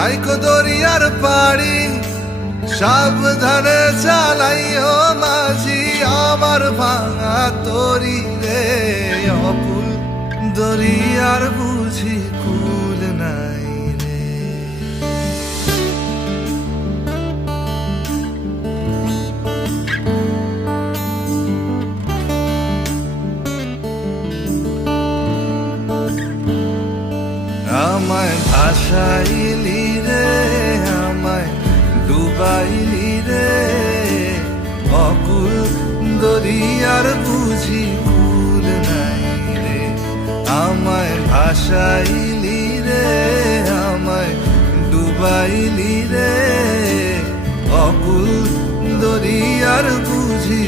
নাইকো দরিয়ার পাড়ি সাবধানে চালাইও মাঝি আমার ভাঙা তরি রে অকুল দরিয়ার বুঝি কুল নাই রে। আমায় ভাসাইলি রে আমায় ডুবাইলি রে অকুল দরিয়ার বুঝি কুল নাই রে। আমায় ভাসাইলি রে আমায় ডুবাইলি রে অকুল দরিয়ার বুঝি